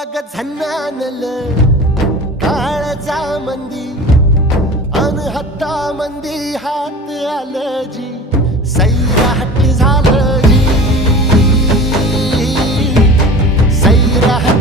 अग झन्नानल काळजा मंदी अन हत्ता मंदी हात आलं जी सैराट झालं जी सैराट